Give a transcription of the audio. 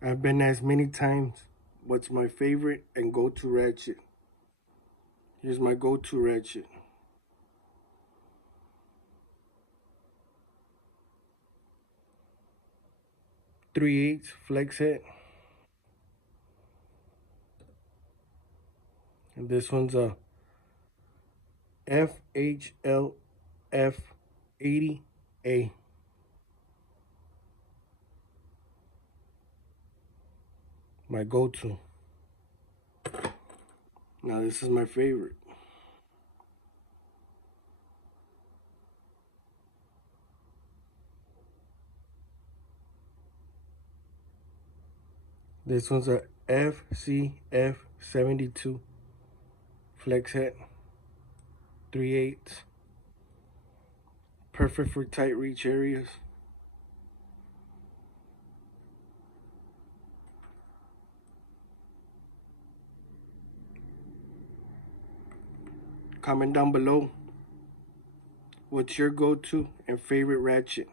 I've been asked many times what's my favorite and go-to ratchet. Here's my go-to ratchet. 3/8 flex head. And this one's a FHLF80A. My go-to. Now this is my favorite. This one's a FCF72 flex head. 3/8. Perfect for tight reach areas. Comment down below what's your go-to and favorite ratchet.